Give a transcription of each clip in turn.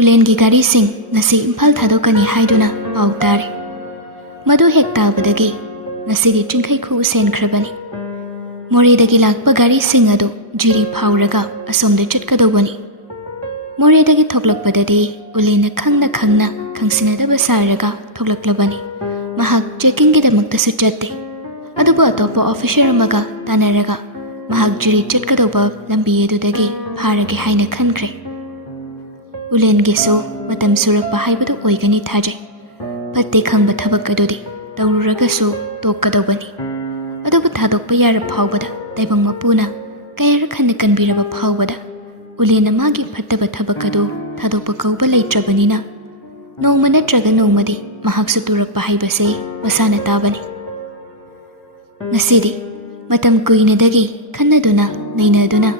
ꯎꯂꯦꯟꯒꯤ ꯒꯥꯔꯤꯁꯤꯡ ꯉꯁꯤ ꯏꯝꯐꯥꯜ ꯊꯥꯗꯣꯛꯀꯅꯤ ꯍꯥꯏꯗꯨꯅ ꯄꯥꯎ ꯇꯥꯔꯦ꯫ ꯃꯗꯨ ꯍꯦꯛ ꯇꯥꯕꯗꯒꯤ ꯉꯁꯤꯗꯤ ꯆꯤꯡꯈꯩ ꯈꯨ ꯁꯦꯟꯈ꯭ꯔꯕꯅꯤ꯫ ꯃꯣꯔꯦꯗꯒꯤ ꯂꯥꯛꯄ ꯒꯥꯔꯤꯁꯤꯡ ꯑꯗꯨ ꯖꯤꯔꯤ ꯐꯥꯎꯔꯒ ꯑꯁꯣꯝꯗ ꯆꯠꯀꯗꯧꯕꯅꯤ꯫ ꯃꯣꯔꯦꯗꯒꯤ ꯊꯣꯛꯂꯛꯄꯗꯗꯤ ꯎꯂꯦꯟꯅ ꯈꯪꯅ ꯈꯪꯁꯤꯟꯅꯗꯕ ꯁꯥꯔꯒ ꯊꯣꯛꯂꯛꯂꯕꯅꯤ꯫ ꯃꯍꯥꯛ ꯆꯦꯛꯀꯤꯡꯒꯤꯗꯃꯛꯇꯁꯨ ꯆꯠꯇꯦ, ꯑꯗꯨꯕꯨ ꯑꯇꯣꯞꯄ ꯑꯣꯐꯤꯁꯔ ꯑꯃꯒ ꯇꯥꯟꯅꯔꯒ ꯃꯍꯥꯛ ꯖꯤꯔꯤ ꯆꯠꯀꯗꯧꯕ ꯂꯝꯕꯤ ꯑꯗꯨꯗꯒꯤ ꯐꯥꯔꯒꯦ ꯍꯥꯏꯅ ꯈꯟꯈ꯭ರೆ꯫ ꯎꯂꯦꯟꯒꯤꯁꯨ ꯃꯇꯝ ꯁꯨꯔꯛꯄ ꯍꯥꯏꯕꯗꯨ ꯑꯣꯏꯒꯅꯤ ꯊꯥꯖꯩ꯫ ꯐꯠꯇꯦ ꯈꯪꯕ ꯊꯕꯛ ꯑꯗꯨꯗꯤ ꯇꯧꯔꯨꯔꯒꯁꯨ ꯇꯣꯛꯀꯗꯧꯕꯅꯤ꯫ ꯑꯗꯨꯕꯨ ꯊꯥꯗꯣꯛꯄ ꯌꯥꯔ ꯐꯥꯎꯕꯗ ꯇꯥꯏꯕꯪ ꯃꯄꯨꯅ ꯀꯌꯥꯔꯛ ꯍꯟꯅ ꯀꯟꯕꯤꯔꯕ ꯐꯥꯎꯕꯗ ꯎꯂꯦꯟꯅ ꯃꯥꯒꯤ ꯐꯠꯇꯕ ꯊꯕꯛ ꯑꯗꯨ ꯊꯥꯗꯣꯛꯄ ꯀꯧꯕ ꯂꯩꯇ꯭ꯔꯕꯅꯤꯅ ꯅꯣꯡꯃ ꯅꯠꯇ꯭ꯔꯒ ꯅꯣꯡꯃꯗꯤ ꯃꯍꯥꯛꯁꯨ ꯇꯨꯔꯛꯄ ꯍꯥꯏꯕꯁꯦ ꯃꯁꯥꯅ ꯇꯥꯕꯅꯤ꯫ ꯉꯁꯤꯗꯤ ꯃꯇꯝ ꯀꯨꯏꯅꯗꯒꯤ ꯈꯟꯅꯗꯨꯅ ꯅꯩꯅꯗꯨꯅ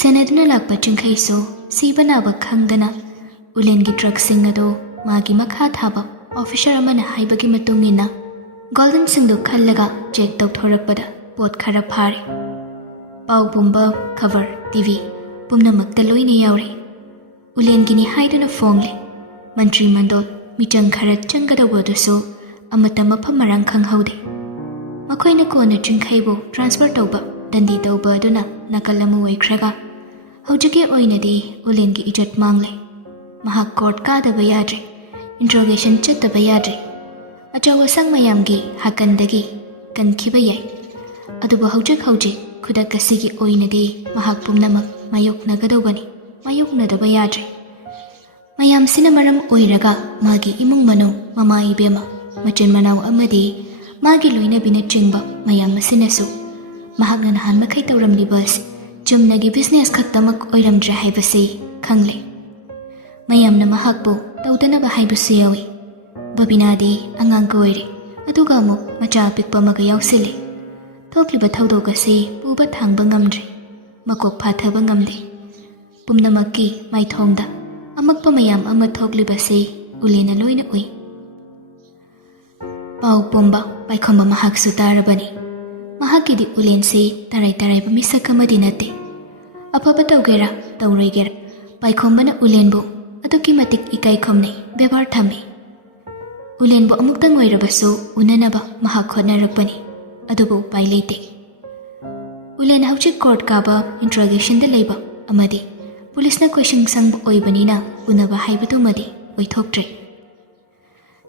ꯁꯦꯟꯅꯗꯨꯅ ꯂꯥꯛꯄ ꯆꯤꯡꯈꯩꯁꯨ ꯁꯤꯕ ꯅꯥꯕ ꯈꯪꯗꯅ ꯎꯂꯦꯟꯒꯤ ꯇ꯭ꯔꯛꯁꯤꯡ ꯑꯗꯨ ꯃꯥꯒꯤ ꯃꯈꯥ ꯊꯥꯕ ꯑꯣꯐꯤꯁꯔ ꯑꯃꯅ ꯍꯥꯏꯕꯒꯤ ꯃꯇꯨꯡ ꯏꯟꯅ ꯒꯣꯜꯗꯟꯁꯤꯡꯗꯨ ꯈꯜꯂꯒ ꯆꯦꯛ ꯇꯧꯊꯣꯔꯛꯄꯗ ꯄꯣꯠ ꯈꯔ ꯐꯥꯔꯦ꯫ ꯄꯥꯎ ꯄꯨꯝꯕ, ꯈꯕꯔ, ꯇꯤꯚꯤ ꯄꯨꯝꯅꯃꯛꯇ ꯂꯣꯏꯅ ꯌꯥꯎꯔꯦ꯫ ꯎꯂꯦꯟꯒꯤꯅꯤ ꯍꯥꯏꯗꯨꯅ ꯐꯣꯡꯂꯦ꯫ ꯃꯟꯇ꯭ꯔꯤ ꯃꯟꯗꯣꯜ ꯃꯤꯆꯪ ꯈꯔ ꯆꯪꯒꯗꯧꯕꯗꯨꯁꯨ ꯑꯃꯠꯇ ꯃꯐꯝ ꯃꯔꯥꯡ ꯈꯪꯍꯧꯗꯦ꯫ ꯃꯈꯣꯏꯅ ꯀꯣꯟꯅ ꯆꯤꯡꯈꯩꯕꯨ ꯇ꯭ꯔꯥꯟꯁꯐꯔ ꯇꯧꯕ ꯗꯟꯗꯤ ꯇꯧꯕ ꯑꯗꯨꯅ ꯅꯥꯀꯜ ꯑꯃ ꯑꯣꯏꯈ꯭ꯔꯒ ꯍꯧꯖꯤꯛꯀꯤ ꯑꯣꯏꯅꯗꯤ ꯎꯂꯦꯟꯒꯤ ꯏꯖꯠ ꯃꯥꯡꯂꯦ꯫ ꯃꯍꯥꯛ ꯀꯣꯔꯠ ꯀꯥꯗꯕ ꯌꯥꯗ꯭ꯔꯦ, ꯏꯟꯇ꯭ꯔꯣꯒꯦꯁꯟ ꯆꯠꯇꯕ ꯌꯥꯗ꯭ꯔꯦ꯫ ꯑꯆꯧ ꯑꯁꯪ ꯃꯌꯥꯝꯒꯤ ꯍꯥꯀꯟꯗꯒꯤ ꯀꯟꯈꯤꯕ ꯌꯥꯏ, ꯑꯗꯨꯕꯨ ꯍꯧꯖꯤꯛ ꯈꯨꯗꯛ ꯑꯁꯤꯒꯤ ꯑꯣꯏꯅꯗꯤ ꯃꯍꯥꯛ ꯄꯨꯝꯅꯃꯛ ꯃꯥꯌꯣꯛꯅꯒꯗꯧꯕꯅꯤ, ꯃꯥꯌꯣꯛꯅꯗꯕ ꯌꯥꯗ꯭ꯔꯦ꯫ ꯃꯌꯥꯝꯁꯤꯅ ꯃꯔꯝ ꯑꯣꯏꯔꯒ ꯃꯥꯒꯤ ꯏꯃꯨꯡ ꯃꯅꯨꯡ, ꯃꯃꯥ ꯏꯕꯦꯝꯃ, ꯃꯆꯤꯟ ꯃꯅꯥꯎ ꯑꯃꯗꯤ ꯃꯥꯒꯤ ꯂꯣꯏꯅꯕꯤꯅꯆꯤꯡꯕ ꯃꯌꯥꯝ ꯑꯁꯤꯅꯁꯨ ꯃꯍꯥꯛꯅ ꯅꯍꯥꯟ ꯃꯈꯩ ꯇꯧꯔꯝꯂꯤꯕ ꯑꯁꯤ ꯆꯨꯝꯅꯒꯤ ꯕꯤꯖꯤꯅꯦꯁ ꯈꯛꯇꯃꯛ ꯑꯣꯏꯔꯝꯗ꯭ꯔꯦ ꯍꯥꯏꯕꯁꯤ ꯈꯪꯂꯦ꯫ ꯃꯌꯥꯝꯅ ꯃꯍꯥꯛꯄꯨ ꯇꯧꯗꯅꯕ ꯍꯥꯏꯕꯁꯨ ꯌꯥꯎꯏ꯫ ꯕꯕꯤꯅꯥꯗꯤ ꯑꯉꯥꯡꯒ ꯑꯣꯏꯔꯦ, ꯑꯗꯨꯒ ꯑꯃꯨꯛ ꯃꯆꯥ ꯑꯄꯤꯛꯄ ꯑꯃꯒ ꯌꯥꯎꯁꯤꯜꯂꯦ꯫ ꯊꯣꯛꯂꯤꯕ ꯊꯧꯗꯣꯛ ꯑꯁꯤ ꯄꯨꯕ ꯊꯥꯡꯕ ꯉꯝꯗ꯭ꯔꯦ, ꯃꯀꯣꯛ ꯐꯥꯊꯕ ꯉꯝꯗꯦ꯫ ꯄꯨꯝꯅꯃꯛꯀꯤ ꯃꯥꯏꯊꯣꯡꯗ ꯑꯃꯛꯄ ꯃꯌꯥꯝ ꯑꯃ ꯊꯣꯛꯂꯤꯕꯁꯤ ꯎꯂꯦꯟꯅ ꯂꯣꯏꯅ ꯎꯏ꯫ ꯄꯥꯎ ꯄꯨꯝꯕ ꯄꯥꯏꯈꯣꯝꯕ ꯃꯍꯥꯛꯁꯨ ꯇꯥꯔꯕꯅꯤ꯫ ꯃꯍꯥꯛꯀꯤꯗꯤ ꯎꯂꯦꯟꯁꯤ ꯇꯔꯥꯏꯕ ꯃꯤꯁꯛ ꯑꯃꯗꯤ ꯅꯠꯇꯦ꯫ ꯑꯐꯕ ꯇꯧꯒꯦꯔꯥ ꯇꯧꯔꯣꯏꯒꯦꯔꯥ ꯄꯥꯏꯈꯣꯝꯕꯅ ꯎꯂꯦꯟꯕꯨ ꯑꯗꯨꯛꯀꯤ ꯃꯇꯤꯛ ꯏꯀꯥꯏ ꯈꯨꯝꯅꯩ, ꯕꯦꯕꯥꯔ ꯊꯝꯃꯤ꯫ ꯎꯂꯦꯟꯕꯨ ꯑꯃꯨꯛꯇꯪ ꯑꯣꯏꯔꯕꯁꯨ ꯎꯅꯅꯕ ꯃꯍꯥꯛ ꯍꯣꯠꯅꯔꯛꯄꯅꯤ, ꯑꯗꯨꯕꯨ ꯎꯄꯥꯏ ꯂꯩꯇꯦ꯫ ꯎꯂꯦꯟ ꯍꯧꯖꯤꯛ ꯀꯣꯔꯠ ꯀꯥꯕ, ꯏꯟꯇ꯭ꯔꯣꯒꯦꯁꯟꯗ ꯂꯩꯕ ꯑꯃꯗꯤ ꯄꯨꯂꯤꯁꯅ ꯀꯣꯏꯁꯪ ꯁꯪꯕ ꯑꯣꯏꯕꯅꯤꯅ ꯎꯅꯕ ꯍꯥꯏꯕꯗꯨꯃꯗꯤ ꯑꯣꯏꯊꯣꯛꯇ꯭ꯔꯦ꯫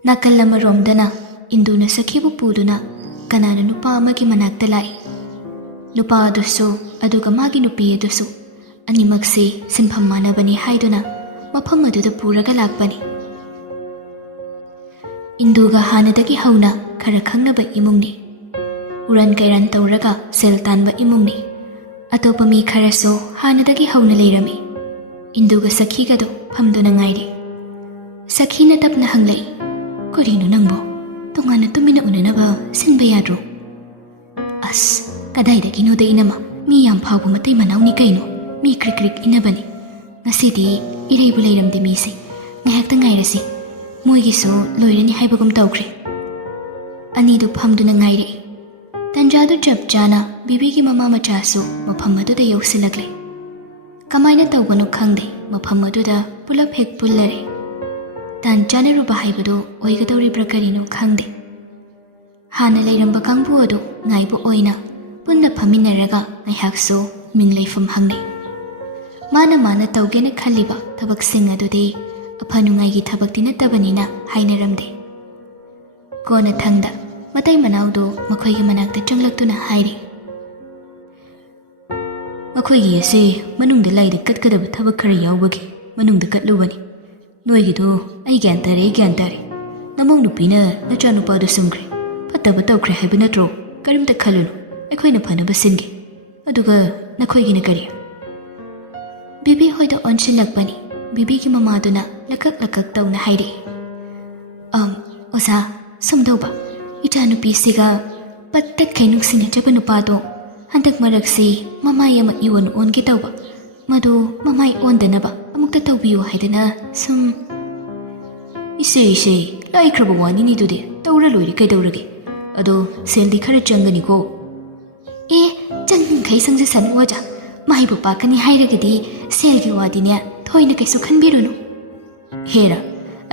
ꯅꯥꯀꯜ ꯑꯃꯔꯣꯝꯗꯅ ꯏꯟꯗꯨꯅ ꯁꯈꯤꯕꯨ ꯄꯨꯗꯨꯅ ꯀꯅꯥꯅ ꯅꯨꯄꯥ ꯑꯃꯒꯤ ꯃꯅꯥꯛꯇ ꯂꯥꯛꯏ꯫ ꯅꯨꯄꯥ ꯑꯗꯨꯁꯨ ꯑꯗꯨꯒ ꯃꯥꯒꯤ ꯅꯨꯄꯤ ꯑꯗꯨꯁꯨ ꯑꯅꯤꯃꯛꯁꯤ ꯁꯤꯟꯐꯝ ꯃꯥꯟꯅꯕꯅꯤ ꯍꯥꯏꯗꯨꯅ ꯃꯐꯝ ꯑꯗꯨꯗ ꯄꯨꯔꯒ ꯂꯥꯛꯄꯅꯤ꯫ ꯏꯟꯗꯨꯒ ꯍꯥꯟꯅꯗꯒꯤ ꯍꯧꯅ ꯈꯔ ꯈꯪꯅꯕ ꯏꯃꯨꯡꯅꯤ꯫ ꯎꯔꯟ ꯀꯩꯔꯥꯟ ꯇꯧꯔꯒ ꯁꯦꯜ ꯇꯥꯟꯕ ꯏꯃꯨꯡꯅꯤ꯫ ꯑꯇꯣꯞꯄ ꯃꯤ ꯈꯔꯁꯨ ꯍꯥꯟꯅꯗꯒꯤ ꯍꯧꯅ ꯂꯩꯔꯝꯃꯤ꯫ ꯏꯟꯗꯨꯒ ꯁꯈꯤꯒꯗꯣ ꯐꯝꯗꯨꯅ ꯉꯥꯏꯔꯤ꯫ ꯁꯈꯤꯅ ꯇꯞꯅ ꯍꯪꯂꯛꯏ, "ꯀꯔꯤꯅꯣ ꯅꯪꯕꯣ? ꯇꯣꯉꯥꯟꯅ ꯇꯨꯃꯤꯟꯅ ꯎꯅꯅꯕ ꯁꯤꯟꯕ ꯌꯥꯗ꯭ꯔꯣ?" "ꯑꯁ, ꯀꯗꯥꯏꯗꯒꯤꯅꯣꯗ ꯏꯅꯝꯃ, ꯃꯤ ꯌꯥꯝ ꯐꯥꯎꯕ ꯃꯇꯩ ꯃꯅꯥꯎꯅꯤ ꯀꯩꯅꯣ, ꯃꯤ ꯀ꯭ꯔꯤꯛ ꯀ꯭ꯔꯤꯛ ꯏꯟꯅꯕꯅꯤ꯫ ꯉꯁꯤꯗꯤ ꯏꯔꯩꯕꯨ ꯂꯩꯔꯝꯗꯦ ꯃꯤꯁꯦ, ꯉꯥꯏꯍꯥꯛꯇ ꯉꯥꯏꯔꯁꯤ, ꯃꯣꯏꯒꯤꯁꯨ ꯂꯣꯏꯔꯅꯤ ꯍꯥꯏꯕꯒꯨꯝ ꯇꯧꯈ꯭ꯔꯦ." ꯑꯅꯤꯗꯨ ꯐꯝꯗꯨꯅ ꯉꯥꯏꯔꯛꯏ꯫ ꯇꯟꯖꯥꯗꯨ ꯆꯞ ꯆꯥꯅ ꯕꯤꯕꯤꯒꯤ ꯃꯃꯥ ꯃꯆꯥꯁꯨ ꯃꯐꯝ ꯑꯗꯨꯗ ꯌꯧꯁꯤꯜꯂꯛꯂꯦ꯫ ꯀꯃꯥꯏꯅ ꯇꯧꯕꯅꯣ ꯈꯪꯗꯦ, ꯃꯐꯝ ꯑꯗꯨꯗ ꯄꯨꯂꯞ ꯍꯦꯛ ꯄꯨꯜꯂꯔꯦ꯫ ꯇꯥꯟ ꯆꯥꯅꯔꯨꯕ ꯍꯥꯏꯕꯗꯨ ꯑꯣꯏꯒꯗꯧꯔꯤꯕ꯭ꯔꯥ ꯀꯔꯤꯅꯣ ꯈꯪꯗꯦ꯫ ꯍꯥꯟꯅ ꯂꯩꯔꯝꯕ ꯀꯥꯡꯕꯨ ꯑꯗꯨ ꯉꯥꯏꯕ ꯑꯣꯏꯅ ꯄꯨꯟꯅ ꯐꯝꯃꯤꯟꯅꯔꯒ ꯉꯥꯏꯍꯥꯛꯁꯨ ꯃꯤꯡ ꯂꯩꯐꯝ ꯍꯪꯅꯩ꯫ ꯃꯥꯅ ꯇꯧꯒꯦꯅ ꯈꯜꯂꯤꯕ ꯊꯕꯛꯁꯤꯡ ꯑꯗꯨꯗꯤ ꯑꯐ ꯅꯨꯡꯉꯥꯏꯒꯤ ꯊꯕꯛꯇꯤ ꯅꯠꯇꯕꯅꯤꯅ ꯍꯥꯏꯅꯔꯝꯗꯦ꯫ ꯀꯣꯟꯅ ꯊꯪꯗ ꯃꯇꯩ ꯃꯅꯥꯎꯗꯨ ꯃꯈꯣꯏꯒꯤ ꯃꯅꯥꯛꯇ ꯆꯪꯂꯛꯇꯨꯅ ꯍꯥꯏꯔꯤ, "ꯃꯈꯣꯏꯒꯤ ꯑꯁꯤ ꯃꯅꯨꯡꯗ ꯂꯥꯏꯗ ꯀꯠꯀꯗꯕ ꯊꯕꯛ ꯈꯔ ꯌꯥꯎꯕꯒꯤ ꯃꯅꯨꯡꯗ ꯀꯠꯂꯨꯕꯅꯤ꯫ ꯅꯣꯏꯒꯤꯗꯨ ꯑꯩ ꯒ꯭ꯌꯥꯟ ꯇꯥꯔꯦ꯫ ꯅꯃꯧ ꯅꯨꯄꯤꯅ ꯅꯆꯥꯅꯨꯄꯥꯗꯨ ꯁꯨꯝꯈ꯭ꯔꯦ, ꯐꯠꯇꯕ ꯇꯧꯈ꯭ꯔꯦ ꯍꯥꯏꯕ ꯅꯠꯇ꯭ꯔꯣ? ꯀꯔꯤꯝꯇ ꯈꯜꯂꯨꯅꯨ, ꯑꯩꯈꯣꯏꯅ ꯐꯅꯕ ꯁꯤꯟꯒꯦ꯫ ꯑꯗꯨꯒ ꯅꯈꯣꯏꯒꯤꯅ ꯀꯔꯤ?" ꯕꯤꯕꯤ ꯍꯣꯏꯗ ꯑꯣꯟꯁꯤꯜꯂꯛꯄꯅꯤ꯫ ꯕꯤꯕꯤꯒꯤ ꯃꯃꯥꯗꯨꯅ ꯂꯀꯛ ꯇꯧꯅ ꯍꯥꯏꯔꯛꯏ, "ꯑꯣꯖꯥ, ꯁꯨꯝꯗꯧꯕ, ꯏꯆꯥꯅꯨꯄꯤꯁꯤꯒ ꯄꯠ ꯇꯠꯈꯩ ꯅꯨꯡꯁꯤꯅꯖꯕ ꯅꯨꯄꯥꯗꯣ ꯍꯟꯗꯛ ꯃꯔꯛꯁꯤ ꯃꯃꯥꯏ ꯑꯃ ꯏꯑꯣꯟ ꯑꯣꯟꯒꯦ ꯇꯧꯕ, ꯃꯗꯨ ꯃꯃꯥꯏ ꯑꯣꯟꯗꯅꯕ ꯑꯃꯨꯛꯇ ꯇꯧꯕꯤꯌꯨ ꯍꯥꯏꯗꯅ ꯁꯨꯝ." "ꯏꯁꯦ, ꯂꯥꯏꯈ꯭ꯔꯕ ꯋꯥꯅꯤꯅꯤꯗꯨꯗꯤ, ꯇꯧꯔ ꯂꯣꯏꯔꯦ ꯀꯩꯗꯧꯔꯒꯦ? ꯑꯗꯣ ꯁꯦꯜꯗꯤ ꯈꯔ ꯆꯪꯒꯅꯤꯀꯣ." "ꯑꯦ, ꯆꯪꯅꯤꯡꯈꯩ ꯆꯪꯖꯁꯅꯨ ꯑꯣꯖꯥ, ꯃꯥꯏꯕꯨ ꯄꯥꯛꯀꯅꯤ ꯍꯥꯏꯔꯒꯗꯤ ꯁꯦꯜꯒꯤ ꯋꯥꯗꯤꯅꯦ ꯊꯣꯏꯅ ꯀꯩꯁꯨ ꯈꯟꯕꯤꯔꯨꯅꯨ." ꯍꯦꯔꯥ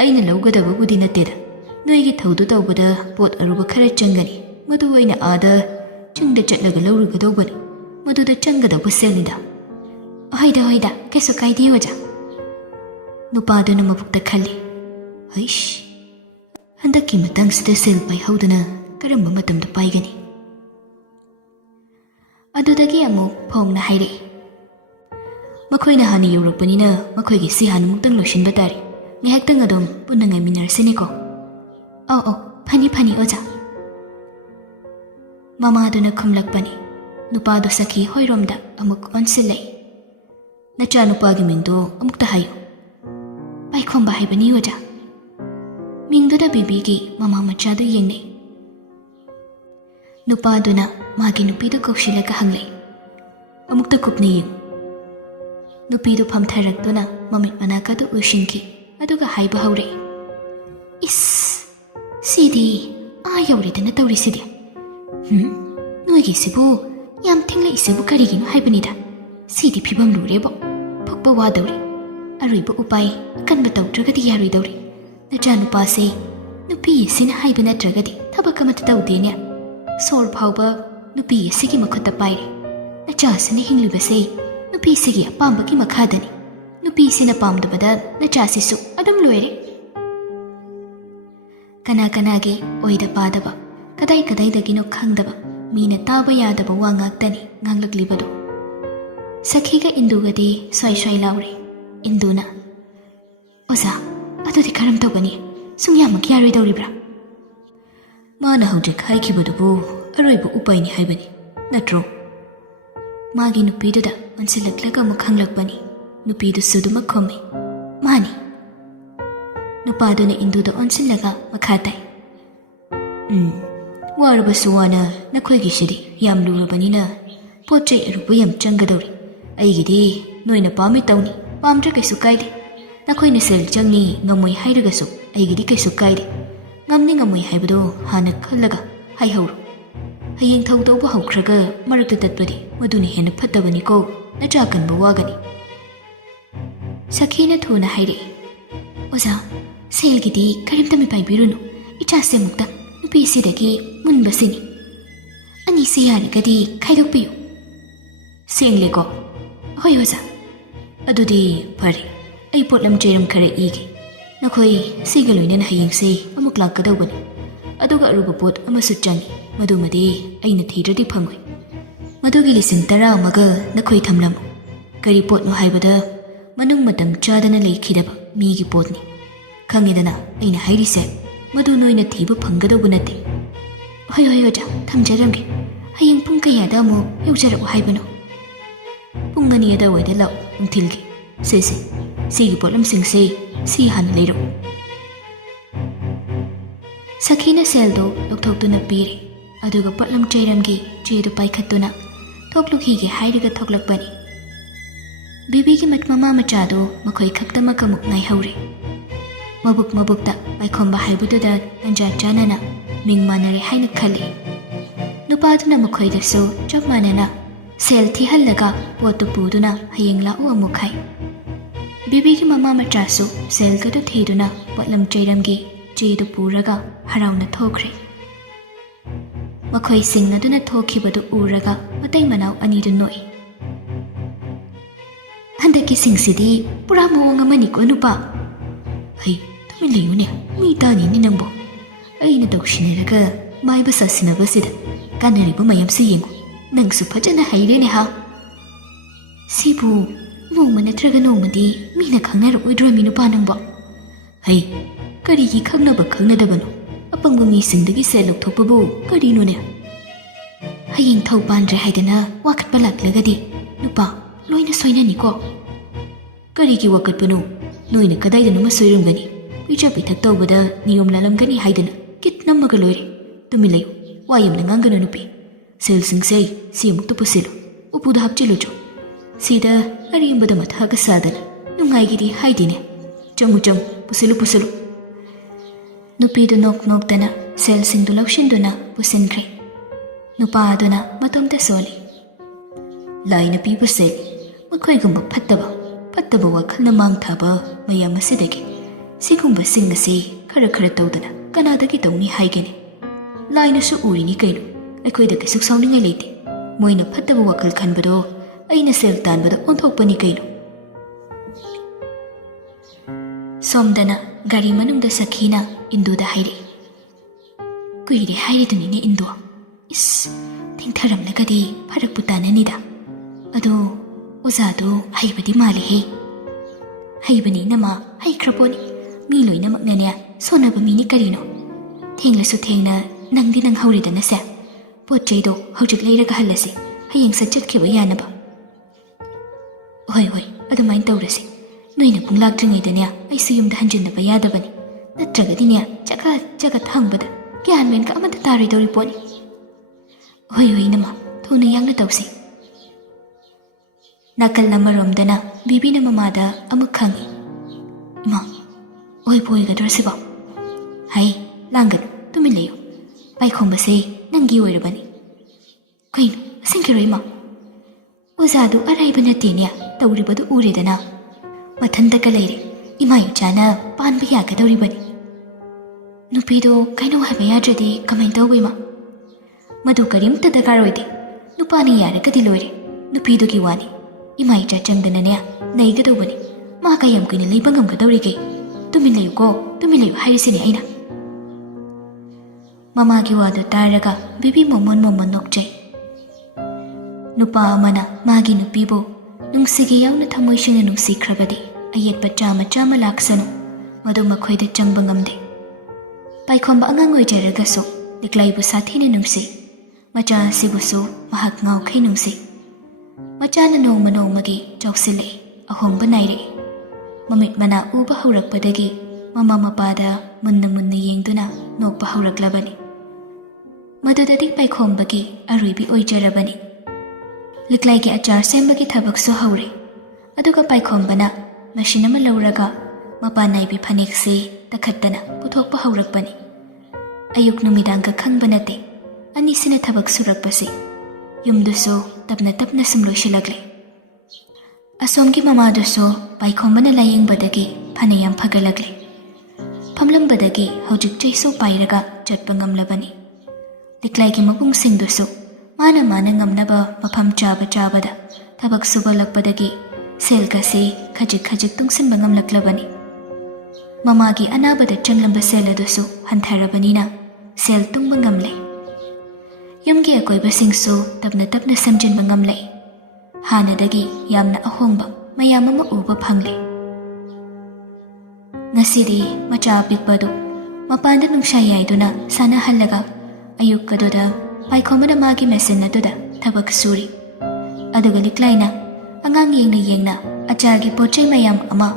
ꯑꯩꯅ ꯂꯧꯒꯗꯕꯕꯨꯗꯤ ꯅꯠꯇꯦꯗ ꯅꯣꯏꯒꯤ ꯊꯧꯗꯨ ꯇꯧꯕꯗ ꯄꯣꯠ ꯑꯔꯨꯕ ꯈꯔ ꯆꯪꯒꯅꯤ ꯃꯗꯨ ꯑꯩꯅ ꯑꯥꯗ ꯆꯤꯡꯗ ꯆꯠꯂꯒ ꯂꯧꯔꯨꯒꯗꯧꯕꯅꯤ ꯃꯗꯨꯗ ꯆꯪꯒꯗꯧꯕ ꯁꯦꯜꯅꯤꯗ ꯍꯣꯏꯗ ꯀꯩꯁꯨ ꯀꯥꯏꯗꯦ ꯑꯣꯖꯥ ꯅꯨꯄꯥꯗꯨꯅ ꯃꯕꯨꯛꯇ ꯈꯜꯂꯤ ꯍꯩꯁ ꯍꯟꯗꯛꯀꯤ ꯃꯇꯥꯡꯁꯤꯗ ꯁꯦꯜ ꯄꯥꯏꯍꯧꯗꯅ ꯀꯔꯝꯕ ꯃꯇꯝꯗ ꯄꯥꯏꯒꯅꯤ ꯑꯗꯨꯗꯒꯤ ꯑꯃꯨꯛ ꯐꯣꯡꯅ ꯍꯥꯏꯔꯛꯏ ꯃꯈꯣꯏꯅ ꯍꯥꯟꯅ ꯌꯧꯔꯛꯄꯅꯤꯅ ꯃꯈꯣꯏꯒꯤ ꯁꯤ ꯍꯥꯟꯅ ꯑꯃꯨꯛꯇꯪ ꯂꯣꯏꯁꯤꯟꯕ ꯇꯥꯔꯦ ꯉꯥꯏꯍꯥꯛꯇꯪ ꯑꯗꯨꯝ ꯄꯨꯟꯅ ꯉꯥꯏꯃꯤꯟꯅꯔꯁꯤꯅꯦꯀꯣ ꯑꯧ ꯐꯅꯤ ꯑꯣꯖꯥ ꯃꯃꯥꯗꯨꯅ ꯈꯨꯝꯂꯛꯄꯅꯤ ꯅꯨꯄꯥꯗꯨ ꯁꯈꯤ ꯍꯣꯏꯔꯣꯝꯗ ꯑꯃꯨꯛ ꯑꯣꯟꯁꯤꯜꯂꯛꯏ ꯅꯆꯥꯅꯨꯄꯥꯒꯤ ꯃꯤꯡꯗꯣ ꯑꯃꯨꯛꯇ ꯍꯥꯏꯌꯨ ꯄꯥꯏꯈꯣꯝꯕ ꯍꯥꯏꯕꯅꯤ ꯑꯣꯖꯥ ꯃꯤꯡꯗꯨꯗ ꯕꯤꯕꯤꯒꯤ ꯃꯃꯥ ꯃꯆꯥꯗꯨ ꯌꯦꯡꯅꯩ ꯅꯨꯄꯥꯗꯨꯅ ꯃꯥꯒꯤ ꯅꯨꯄꯤꯗꯨ ꯀꯧꯁꯤꯜꯂꯒ ꯍꯪꯂꯛꯏ ꯑꯃꯨꯛꯇ ꯀꯨꯞꯅ ꯌꯦꯡꯉꯨ ꯅꯨꯄꯤꯗꯨ ꯐꯝꯊꯔꯛꯇꯨꯅ ꯃꯃꯤꯠ ꯃꯅꯥꯀꯗꯨ ꯎꯏꯁꯤꯟꯈꯤ ꯑꯗꯨꯒ ꯍꯥꯏꯕ ꯍꯧꯔꯛꯏ ꯏꯁ ꯁꯤꯗꯤ ꯌꯧꯔꯦꯗꯅ ꯇꯧꯔꯤꯁꯤꯗꯤ ꯅꯣꯏꯒꯤꯁꯤꯕꯨ ꯌꯥꯝ ꯊꯦꯡꯂꯛꯏꯁꯤꯕꯨ ꯀꯔꯤꯒꯤꯅꯣ ꯍꯥꯏꯕꯅꯤꯗ ꯁꯤꯗꯤ ꯐꯤꯕꯝ ꯂꯨꯔꯦꯕꯣ ꯐꯛꯄ ꯋꯥꯗꯧꯔꯤ ꯑꯔꯣꯏꯕ ꯎꯄꯥꯏ ꯑꯀꯟꯕ ꯇꯧꯗ꯭ꯔꯒꯗꯤ ꯌꯥꯔꯣꯏꯗꯧꯔꯤ ꯅꯆꯥꯅꯨꯄꯥꯁꯦ ꯅꯨꯄꯤ ꯑꯁꯤꯅ ꯍꯥꯏꯕ ꯅꯠꯇ꯭ꯔꯒꯗꯤ ꯊꯕꯛ ꯑꯃꯠꯇ ꯇꯧꯗꯦꯅꯦ ꯁꯣꯔ ꯐꯥꯎꯕ ꯅꯨꯄꯤ ꯑꯁꯤꯒꯤ ꯃꯈꯨꯠꯇ ꯄꯥꯏꯔꯦ ꯅꯆꯥꯁꯤꯅ ꯍꯤꯡꯂꯤꯕꯁꯦ ꯅꯨꯄꯤꯁꯤꯒꯤ ꯑꯄꯥꯝꯕꯒꯤ ꯃꯈꯥꯗꯅꯤ ꯅꯨꯄꯤꯁꯤꯅ ꯄꯥꯝꯗꯕꯗ ꯅꯆꯥꯁꯤꯁꯨ ꯑꯗꯨꯝ ꯂꯣꯏꯔꯦ ꯀꯅꯥꯒꯤ ꯑꯣꯏꯗ ꯄꯥꯗꯕ ꯀꯗꯥꯏꯗꯒꯤꯅꯣ ꯈꯪꯗꯕ ꯃꯤꯅ ꯇꯥꯕ ꯌꯥꯗꯕ ꯋꯥ ꯉꯥꯛꯇꯅꯤ ꯉꯥꯡꯂꯛꯂꯤꯕꯗꯣ ꯁꯈꯤꯒ ꯏꯟꯗꯨꯒꯗꯤ ꯁ꯭ꯋꯥꯏ ꯂꯥꯎꯔꯦ ꯏꯟꯗꯨꯅ ꯑꯣꯖꯥ ꯑꯗꯨꯗꯤ ꯀꯔꯝ ꯇꯧꯒꯅꯤ ꯁꯨꯡꯌꯥꯃꯛ ꯌꯥꯔꯣꯏꯗꯧꯔꯤꯕ꯭ꯔꯥ ꯃꯥꯅ ꯍꯧꯖꯤꯛ ꯍꯥꯏꯈꯤꯕꯗꯨꯕꯨ ꯑꯔꯣꯏꯕ ꯎꯄꯥꯏꯅꯤ ꯍꯥꯏꯕꯅꯤ ꯅꯠꯇ꯭ꯔꯣ ꯃꯥꯒꯤ ꯅꯨꯄꯤꯗꯨꯗ ꯑꯣꯟꯁꯤꯜꯂꯛꯂꯒ ꯑꯃꯨꯛ ꯍꯪꯂꯛꯄꯅꯤ ꯅꯨꯄꯤꯗꯨꯁꯨ ꯑꯗꯨꯃꯛ ꯈꯨꯝꯃꯤ ꯃꯥꯅꯤ ꯅꯨꯄꯥꯗꯨꯅ ꯏꯟꯗꯨꯗ ꯑꯣꯟꯁꯤꯜꯂꯒ ꯃꯈꯥ ꯇꯥꯏ ꯋꯥꯔꯕꯁꯨ ꯋꯥꯅ ꯅꯈꯣꯏꯒꯤꯁꯤꯗꯤ ꯌꯥꯝ ꯂꯨꯔꯕꯅꯤನ ꯄꯣꯠ ꯆꯩ ꯑꯔꯨꯕ ꯌꯥꯝ ꯆꯪꯒꯗꯧꯔꯤ ꯑꯩꯒꯤꯗꯤ ꯅꯣꯏꯅ ꯄꯥꯝꯃꯤ ꯇꯧꯅꯤ ꯄꯥꯝꯗ꯭ꯔ ꯀꯩꯁꯨ ꯀꯥꯏꯗꯦ ꯅꯈꯣꯏꯅ ꯁꯦꯜ ꯆꯪꯅꯤ ꯉꯝꯃꯣꯏ ꯍꯥꯏꯔꯒꯁꯨ ꯑꯩꯒꯤꯗꯤ ꯀꯩꯁꯨ ꯀꯥꯏꯗꯦ ꯉꯝꯅꯤ ꯉꯝꯃꯣꯏ ꯍꯥꯏꯕꯗꯣ ꯍꯥꯟꯅ ꯈꯜꯂꯒ ꯍꯥꯏꯍꯧꯔꯣ ꯍꯌꯦꯡ ꯊꯧ ꯇꯧꯕ ꯍꯧꯈ꯭ꯔꯒ ꯃꯔꯛꯇ ꯇꯠꯄꯗꯤ ꯃꯗꯨꯅ ꯍꯦꯟꯅ ꯐꯠꯇꯕꯅꯤꯀꯣ ꯅꯆꯥ ꯀꯟꯕ ꯋꯥꯒꯅꯤ ꯁꯈꯤꯅ ꯊꯨꯅ ꯍꯥꯏꯔꯛꯏ ꯑꯣꯖꯥ ꯁꯦꯜꯒꯤꯗꯤ ꯀꯔꯤꯝꯇ ꯃꯤꯄꯥꯏꯕꯤꯔꯨꯅꯨ ꯏꯆꯥꯁꯦ ꯑꯃꯨꯛꯇꯪ ꯅꯨꯄꯤꯁꯤꯗꯒꯤ ꯃꯨꯟꯕꯁꯤꯅꯤ ꯑꯅꯤꯁꯤ ꯌꯥꯔꯒꯗꯤ ꯈꯥꯏꯗꯣꯛꯄꯤꯌꯨ ꯁꯦꯡꯂꯦꯀꯣ ꯍꯣꯏ ꯑꯣꯖꯥ ꯑꯗꯨꯗꯤ ꯐꯔꯦ ꯑꯩ ꯄꯣꯠꯂꯝ ꯆꯩꯔꯝ ꯈꯔ ꯏꯒꯦ ꯅꯈꯣꯏ ꯁꯤꯒ ꯂꯣꯏꯅꯅ ꯍꯌꯦꯡꯁꯦ ꯑꯃꯨꯛ ꯂꯥꯛꯀꯗꯧꯕꯅꯤ ꯑꯗꯨꯒ ꯑꯔꯨꯕ ꯄꯣꯠ ꯑꯃꯁꯨ ꯆꯪꯏ ꯃꯗꯨꯃꯗꯤ ꯑꯩꯅ ꯊꯤꯗ꯭ꯔꯗꯤ ꯐꯪꯉꯣꯏ ꯃꯗꯨꯒꯤ 10,000 ꯑꯃꯒ ꯅꯈꯣꯏ ꯊꯝꯂꯝꯃꯨ ꯀꯔꯤ ꯄꯣꯠꯅꯣ ꯍꯥꯏꯕꯗ ꯃꯅꯨꯡ ꯃꯇꯝ ꯆꯥꯗꯅ ꯂꯩꯈꯤꯗꯕ ꯃꯤꯒꯤ ꯄꯣꯠꯅꯤ ꯈꯪꯉꯦꯗꯅ ꯑꯩꯅ ꯍꯥꯏꯔꯤꯁꯦ ꯃꯗꯨ ꯅꯣꯏꯅ ꯊꯤꯕ ꯐꯪꯒꯗꯧꯕ ꯅꯠꯇꯦ ꯍꯣꯏ ꯑꯣꯖꯥ ꯊꯝꯖꯔꯝꯒꯦ ꯍꯌꯦꯡ ꯄꯨꯡ ꯀꯌꯥꯗ ꯑꯃꯨꯛ ꯌꯧꯖꯔꯛꯎ ꯍꯥꯏꯕꯅꯣ ꯄꯨꯡ 2 ꯑꯗꯨꯋꯥꯏꯗ ꯂꯥꯛꯎ ꯅꯨꯡꯊꯤꯜꯒꯤ ꯁꯤꯒꯤ ꯄꯣꯠꯂꯝꯁꯤꯡꯁꯦ ꯁꯤ ꯍꯥꯟꯅ ꯂꯩꯔꯛꯎ ꯁꯈꯤꯅ ꯁꯦꯜꯗꯣ ꯂꯧꯊꯣꯛꯇꯨꯅ ꯄꯤꯔꯦ ꯑꯗꯨꯒ ꯄꯣꯠꯂꯝ ꯆꯩꯔꯝꯒꯤ ꯆꯦꯗꯨ ꯄꯥꯏꯈꯠꯇꯨꯅ ꯊꯣꯛꯂꯨꯈꯤꯒꯦ ꯍꯥꯏꯔꯒ ꯊꯣꯛꯂꯛꯄꯅꯤ ꯕꯤꯕꯤꯒꯤ ꯃꯃꯥ ꯃꯆꯥꯗꯣ ꯃꯈꯣꯏ ꯈꯛꯇꯃꯛ ꯑꯃꯨꯛ ꯉꯥꯏꯍꯧꯔꯦ ꯃꯕꯨꯛꯇ ꯄꯥꯏꯈꯣꯝꯕ ꯍꯥꯏꯕꯗꯨꯗ ꯇꯟꯖꯥ ꯆꯥꯅꯅ ꯃꯤꯡ ꯃꯥꯟꯅꯔꯦ ꯍꯥꯏꯅ ꯈꯜꯂꯤ ꯅꯨꯄꯥꯗꯨꯅ ꯃꯈꯣꯏꯗꯁꯨ ꯆꯞ ꯃꯥꯟꯅꯅ ꯁꯦꯜ ꯊꯤꯍꯜꯂꯒ ꯄꯣꯠꯇꯨ ꯄꯨꯗꯨꯅ ꯍꯌꯦꯡ ꯂꯥꯛꯎ ꯑꯃꯨꯛ ꯍꯥꯏ ꯕꯤꯕꯤꯒꯤ ꯃꯃꯥ ꯃꯆꯥꯁꯨ ꯁꯦꯜꯒꯗꯨ ꯊꯤꯗꯨꯅ ꯄꯣꯠꯂꯝ ꯆꯩꯔꯝꯒꯤ ꯆꯦꯗꯨ ꯄꯨꯔꯒ ꯍꯔꯥꯎꯅ ꯊꯣꯛꯈ꯭ꯔꯦ ꯃꯈꯣꯏꯁꯤꯡ ꯑꯗꯨꯅ ꯊꯣꯛꯈꯤꯕꯗꯨ ꯎꯔꯒ ꯃꯇꯩ ꯃꯅꯥꯎ ꯑꯅꯤꯗꯨ ꯅꯣꯛꯏ ꯍꯟꯗꯛꯀꯤꯁꯤꯡꯁꯤꯗꯤ ꯄꯨꯔꯥ ꯃꯑꯣꯡ ꯑꯃꯅꯤꯀꯣ ꯅꯨꯄꯥ ꯍꯩ ꯇꯨꯃꯤꯟ ꯂꯩꯌꯨꯅꯦ ꯃꯤ ꯇꯥꯅꯤꯅꯦ ꯅꯪꯕꯨ ꯑꯩꯅ ꯇꯧꯁꯤꯟꯅꯔꯒ ꯃꯥꯏꯕ ꯁꯥꯁꯤꯟꯅꯕꯁꯤꯗ ꯀꯥꯟꯅꯔꯤꯕ ꯃꯌꯥꯝꯁꯤ ꯌꯦꯡꯉꯨ ꯅꯪꯁꯨ ꯐꯖꯅ ꯍꯩꯔꯦꯅꯦ ꯍꯥ ꯁꯤꯕꯨ ꯅꯣꯡꯃ ꯅꯠꯇ꯭ꯔꯒ ꯅꯣꯡꯃꯗꯤ ꯃꯤꯅ ꯈꯪꯅꯔꯛꯑꯣꯏꯗ꯭ꯔꯣꯃꯤ ꯅꯨꯄꯥ ꯅꯪꯕꯣ ꯍꯩ ꯀꯔꯤꯒꯤ ꯈꯪꯅꯗꯕꯅꯣ ꯑꯄꯪꯕ ꯃꯤꯁꯤꯡꯗꯒꯤ ꯁꯦꯜ ꯂꯧꯊꯣꯛꯄꯕꯨ ꯀꯔꯤꯅꯣꯅꯦ ꯍꯌꯦꯡ ꯊꯧ ꯄꯥꯟꯗ꯭ꯔꯦ ꯍꯥꯏꯗꯅ ꯋꯥꯀꯠꯄ ꯂꯥꯛꯂꯒꯗꯤ ꯅꯨꯄꯥ ꯂꯣꯏꯅ ꯁꯣꯏꯅꯅꯤꯀꯣ ꯀꯔꯤꯒꯤ ꯋꯥꯀꯠꯄꯅꯣ ꯅꯣꯏꯅ ꯀꯗꯥꯏꯗꯅꯣꯃ ꯁꯣꯏꯔꯝꯒꯅꯤ ꯄꯤꯖ ꯄꯤꯊꯛ ꯇꯧꯕꯗ ꯅꯤꯌꯣꯝ ꯂꯥꯜꯂꯝꯒꯅꯤ ꯍꯥꯏꯗꯅ ꯀꯤꯠ ꯅꯝꯃꯒ ꯂꯣꯏꯔꯦ ꯇꯨꯃꯤꯟ ꯂꯩꯌꯨ ꯋꯥ ꯌꯥꯝꯅ ꯉꯥꯡꯒꯅꯨ ꯅꯨꯄꯤ ꯁꯦꯜꯁꯤꯡꯁꯦ ꯁꯤ ꯑꯃꯨꯛꯇ ꯄꯨꯁꯤꯜꯂꯨ ꯎꯄꯨꯗ ꯍꯥꯞꯆꯤꯜꯂꯨꯆꯣ ꯁꯤꯗ ꯑꯔꯦꯝꯕꯗ ꯃꯊꯥꯒ ꯁꯥꯗꯅ ꯅꯨꯡꯉꯥꯏꯒꯤꯗꯤ ꯍꯥꯏꯗꯦꯅꯦ ꯆꯪꯉꯨ ꯄꯨꯁꯤꯜꯂꯨ ꯅꯨꯄꯤꯗꯨ ꯅꯣꯛꯇꯅ ꯁꯦꯜꯁꯤꯡꯗꯨ ꯂꯧꯁꯤꯟꯗꯨꯅ ꯄꯨꯁꯤꯟꯈ꯭ꯔꯦ ꯅꯨꯄꯥ ꯑꯗꯨꯅ ꯃꯇꯣꯝꯇ ꯁꯣꯜꯂꯤ ꯂꯥꯏꯅ ꯄꯤꯕ ꯁꯦꯜ ꯃꯈꯣꯏꯒꯨꯝꯕ ꯐꯠꯇꯕ ꯋꯥꯈꯜꯅ ꯃꯥꯡ ꯊꯥꯕ ꯃꯌꯥꯝ ꯑꯁꯤꯗꯒꯤ ꯁꯤꯒꯨꯝꯕꯁꯤꯡ ꯑꯁꯤ ꯈꯔ ꯈꯔ ꯇꯧꯗꯅ ꯀꯅꯥꯗꯒꯤ ꯇꯧꯅꯤ ꯍꯥꯏꯒꯦꯅꯦ? ꯂꯥꯏꯅꯁꯨ ꯎꯔꯤꯅꯤ ꯀꯩꯅꯣ, ꯑꯩꯈꯣꯏꯗ ꯀꯩꯁꯨ ꯁꯥꯎꯅꯤꯡꯉꯥꯏ ꯂꯩꯇꯦ. ꯃꯣꯏꯅ ꯐꯠꯇꯕ ꯋꯥꯈꯜ ꯈꯟꯕꯗꯣ ꯑꯩꯅ ꯁꯦꯜ ꯇꯥꯟꯕꯗ ꯑꯣꯟꯊꯣꯛꯄꯅꯤ ꯀꯩꯅꯣ. ꯁꯣꯝꯗꯅ ꯒꯥꯔꯤ ꯃꯅꯨꯡꯗ ꯁꯈꯤꯅ ꯏꯟꯗꯨꯗ ꯍꯥꯏꯔꯛꯏ. ꯀꯨꯏꯔꯦ ꯍꯥꯏꯔꯤꯗꯨꯅꯤꯅꯦ ꯏꯟꯗꯨ. ꯏꯁ, ꯊꯦꯡꯊꯔꯝꯂꯒꯗꯤ ꯐꯔꯛꯄꯨ ꯇꯥꯅꯅꯤꯗ. ꯑꯗꯣ ꯑꯣꯖꯥꯗꯣ ꯍꯩꯕꯗꯤ ꯃꯥꯜꯂꯤꯍꯦ. ꯍꯩꯕꯅꯤ ꯏꯅꯝꯃ, ꯍꯩꯈ꯭ꯔꯄꯣꯠꯅꯤ. ꯃꯤ ꯂꯣꯏꯅꯃꯛꯅꯅꯦ ꯁꯣꯟꯅꯕ ꯃꯤꯅꯤ ꯀꯔꯤꯅꯣ. ꯊꯦꯡꯂꯁꯨ ꯊꯦꯡꯅ ꯅꯪꯗꯤ ꯅꯪꯍꯧꯔꯦꯗꯅꯁꯦ. ꯄꯣꯠ ꯆꯩꯗꯣ ꯍꯧꯖꯤꯛ ꯂꯩꯔꯒ ꯍꯜꯂꯁꯤ, ꯍꯌꯦꯡ ꯁꯠ ꯆꯠꯈꯤꯕ ꯌꯥꯅꯕ. ꯍꯣꯏ ꯍꯣꯏ, ꯑꯗꯨꯃꯥꯏꯅ ꯇꯧꯔꯁꯤ. ꯅꯣꯏꯅ ꯄꯨꯡ ꯂꯥꯛꯇ꯭ꯔꯤꯉꯩꯗꯅꯦ ꯑꯩꯁꯨ ꯌꯨꯝꯗ ꯍꯟꯖꯤꯟꯅꯕ ꯌꯥꯗꯕꯅꯤ. ꯅꯠꯇ꯭ꯔꯒꯗꯤꯅꯦ ꯆꯒꯠ ꯆꯒꯠ ꯍꯪꯕꯗ ꯒ꯭ꯌꯥꯟ ꯃꯦꯟꯒ ꯑꯃꯠꯇ ꯇꯥꯔꯣꯏꯗꯧꯔꯤ ꯄꯣꯠꯅꯤ. ꯍꯣꯏ ꯍꯣꯏ ꯏꯅꯝꯃ, ꯊꯨꯅ ꯌꯥꯡꯅ ꯇꯧꯁꯤ. ꯅꯥꯀꯜ ꯑꯃꯔꯣꯝꯗꯅ ꯕꯤꯕꯤꯅ ꯃꯃꯥꯗ ꯑꯃꯨꯛ ꯈꯪꯉꯤ. ꯏꯃꯥ, ꯑꯣꯏꯕꯨ ꯑꯣꯏꯒꯗ꯭ꯔꯥ ꯁꯤꯕꯣ? ꯍꯩ, ꯂꯥꯡꯒꯅꯨ, ꯇꯨꯃꯤꯟ ꯂꯩꯌꯨ. ꯄꯥꯏꯈꯣꯝꯕꯁꯦ ꯅꯪꯒꯤ ꯑꯣꯏꯔꯕꯅꯤ. ꯀꯩꯅꯣ, ꯑꯁꯦꯡꯀꯤꯔꯣ ꯏꯃꯥ? ꯑꯣꯖꯥꯗꯨ ꯑꯔꯥꯏꯕ ꯅꯠꯇꯦꯅꯦ, ꯇꯧꯔꯤꯕꯗꯨ ꯎꯔꯦꯗꯅ. ꯃꯊꯟꯇꯒ ꯂꯩꯔꯦ, ꯏꯃꯥ ꯏꯆꯥꯅ ꯄꯥꯟꯕ ꯌꯥꯒꯗꯧꯔꯤꯕꯅꯤ. ꯅꯨꯄꯤꯗꯣ ꯀꯩꯅꯣ ꯍꯥꯏꯕ ꯌꯥꯗ꯭ꯔꯗꯤ ꯀꯃꯥꯏꯅ ꯇꯧꯕ ꯏꯃꯥ? ꯃꯗꯨ ꯀꯔꯤꯝꯇ ꯗꯔꯀꯥꯔ ꯑꯣꯏꯗꯦ. ꯅꯨꯄꯥꯅ ꯌꯥꯔꯒꯗꯤ ꯂꯣꯏꯔꯦ. ꯅꯨꯄꯤꯗꯨꯒꯤ ꯋꯥꯅꯤ. ꯏꯃꯥ ꯏꯆꯥ ꯆꯪꯗꯅꯅꯦ ꯅꯩꯒꯗꯧꯕꯅꯤ. ꯃꯥ ꯀꯌꯥꯝ ꯀꯨꯏꯅ ꯂꯩꯕ ꯉꯝꯒꯗꯧꯔꯤꯒꯦ? ꯇꯨꯃꯤꯟ ꯂꯩꯌꯨꯀꯣ, ꯇꯨꯃꯤꯟ ꯂꯩꯌꯨ ꯍꯥꯏꯔꯤꯁꯤꯅꯦ ꯑꯩꯅ. ꯃꯃꯥꯒꯤ ꯋꯥꯗꯨ ꯇꯥꯔꯒ ꯕꯤꯕꯤ ꯃꯣꯃꯣꯟ ꯅꯣꯛꯆꯩ. ꯅꯨꯄꯥ ꯑꯃꯅ ꯃꯥꯒꯤ ꯅꯨꯄꯤꯕꯨ ꯅꯨꯡꯁꯤꯒꯤ ꯌꯥꯎꯅ ꯊꯃꯣꯏ ꯁꯦꯡꯅ ꯅꯨꯡꯁꯤꯈ꯭ꯔꯕꯗꯤ ꯑꯌꯦꯠꯄ ꯆꯥꯝꯃ ꯆꯥꯝꯃ ꯂꯥꯛꯁꯅꯨ, ꯃꯗꯨ ꯃꯈꯣꯏꯗ ꯆꯪꯕ ꯉꯝꯗꯦ. ꯄꯥꯏꯈꯣꯝꯕ ꯑꯉꯥꯡ ꯑꯣꯏꯖꯔꯒꯁꯨ ꯂꯤꯛꯂꯥꯏꯕꯨ ꯁꯥꯊꯤꯅ ꯅꯨꯡꯁꯤ. ꯃꯆꯥ ꯑꯁꯤꯕꯨꯁꯨ ꯃꯍꯥꯛ ꯉꯥꯎꯈꯩ ꯅꯨꯡꯁꯤ. ꯃꯆꯥꯅ ꯅꯣꯡꯃ ꯅꯣꯡꯃꯒꯤ ꯆꯥꯎꯁꯤꯜꯂꯛꯏ, ꯑꯍꯣꯡꯕ ꯅꯥꯏꯔꯛꯏ. ꯃꯃꯤꯠ ꯃꯅꯥ ꯎꯕ ꯍꯧꯔꯛꯄꯗꯒꯤ ꯃꯃꯥ ꯃꯄꯥꯗ ꯃꯨꯟꯅ ꯃꯨꯟꯅ ꯌꯦꯡꯗꯨꯅ ꯅꯣꯛꯄ ꯍꯧꯔꯛꯂꯕꯅꯤ. ꯃꯗꯨꯗꯗꯤ ꯄꯥꯏꯈꯣꯝꯕꯒꯤ ꯑꯔꯣꯏꯕꯤ ꯑꯣꯏꯖꯔꯕꯅꯤ. ꯂꯤꯛꯂꯥꯏꯒꯤ ꯑꯆꯥꯔ ꯁꯦꯝꯕꯒꯤ ꯊꯕꯛꯁꯨ ꯍꯧꯔꯦ. ꯑꯗꯨꯒ ꯄꯥꯏꯈꯣꯝꯕꯅ ꯃꯦꯁꯤꯟ ꯑꯃ ꯂꯧꯔꯒ ꯃꯄꯥꯟ ꯅꯥꯏꯕꯤ ꯐꯅꯦꯛꯁꯤ ꯇꯛꯈꯠꯇꯅ ꯄꯨꯊꯣꯛꯄ ꯍꯧꯔꯛꯄꯅꯤ. ꯑꯌꯨꯛ ꯅꯨꯃꯤꯗꯥꯡꯒ ꯈꯪꯕ ꯅꯠꯇꯦ ꯑꯅꯤꯁꯤꯅ ꯊꯕꯛ ꯁꯨꯔꯛꯄꯁꯤ. ꯌꯨꯝꯗꯨꯁꯨ ꯇꯞꯅ ꯇꯞꯅ ꯁꯨꯝ ꯂꯣꯏꯁꯤꯜꯂꯛꯂꯦ. ꯑꯁꯣꯝꯒꯤ ꯃꯃꯥꯗꯨꯁꯨ ꯄꯥꯏꯈꯣꯝꯕꯅ ꯂꯥꯌꯦꯡꯕꯗꯒꯤ ꯐꯅꯌꯥꯝ ꯐꯒꯠꯂꯛꯂꯦ. ꯐꯝꯂꯝꯕꯗꯒꯤ ꯍꯧꯖꯤꯛ ꯆꯩꯁꯨ ꯄꯥꯏꯔꯒ ꯆꯠꯄ ꯉꯝꯂꯕꯅꯤ. ꯂꯤꯛꯂꯥꯏꯒꯤ ꯃꯕꯨꯡꯁꯤꯡꯗꯨꯁꯨ ꯃꯥꯅ ꯉꯝꯅꯕ ꯃꯐꯝ ꯆꯥꯕꯗ ꯊꯕꯛ ꯁꯨꯕꯂꯛꯄꯗꯒꯤ ꯁꯦꯜꯒꯁꯤ ꯈꯖꯤꯛ ꯈꯖꯤꯛ ꯇꯨꯡꯁꯤꯟꯕ ꯉꯝꯂꯛꯂꯕꯅꯤ. ꯃꯃꯥꯒꯤ ꯑꯅꯥꯕꯗ ꯆꯪꯂꯝꯕ ꯁꯦꯜ ꯑꯗꯨꯁꯨ ꯍꯟꯊꯔꯕꯅꯤꯅ ꯁꯦꯜ ꯇꯨꯡꯕ ꯉꯝꯂꯦ. ꯌꯨꯝꯒꯤ ꯑꯀꯣꯏꯕꯁꯤꯡꯁꯨ ꯇꯞꯅ ꯇꯞꯅ ꯁꯦꯝꯖꯤꯟꯕ ꯉꯝꯂꯛꯏ. ꯍꯥꯟꯅꯗꯒꯤ ꯌꯥꯝꯅ ꯑꯍꯣꯡꯕ ꯃꯌꯥꯝ ꯑꯃ ꯎꯕ ꯐꯪꯂꯦ. ꯉꯁꯤꯗꯤ ꯃꯆꯥ ꯑꯄꯤꯛꯄꯗꯨ ꯃꯄꯥꯟꯗ ꯅꯨꯡꯁꯥ ꯌꯥꯏꯗꯨꯅ ꯁꯥꯟꯅꯍꯜꯂꯒ ꯑꯌꯨꯛꯀꯗꯨꯗ ꯄꯥꯏꯈꯣꯝꯕꯅ ꯃꯥꯒꯤ ꯃꯦꯁꯤꯟ ꯑꯗꯨꯗ ꯊꯕꯛ ꯁꯨꯔꯤ. ꯑꯗꯨꯒ ꯂꯤꯛꯂꯥꯏꯅ ꯑꯉꯥꯡ ꯌꯦꯡꯅ ꯌꯦꯡꯅ ꯑꯆꯥꯔꯒꯤ ꯄꯣꯠꯆꯩ ꯃꯌꯥꯝ ꯑꯃ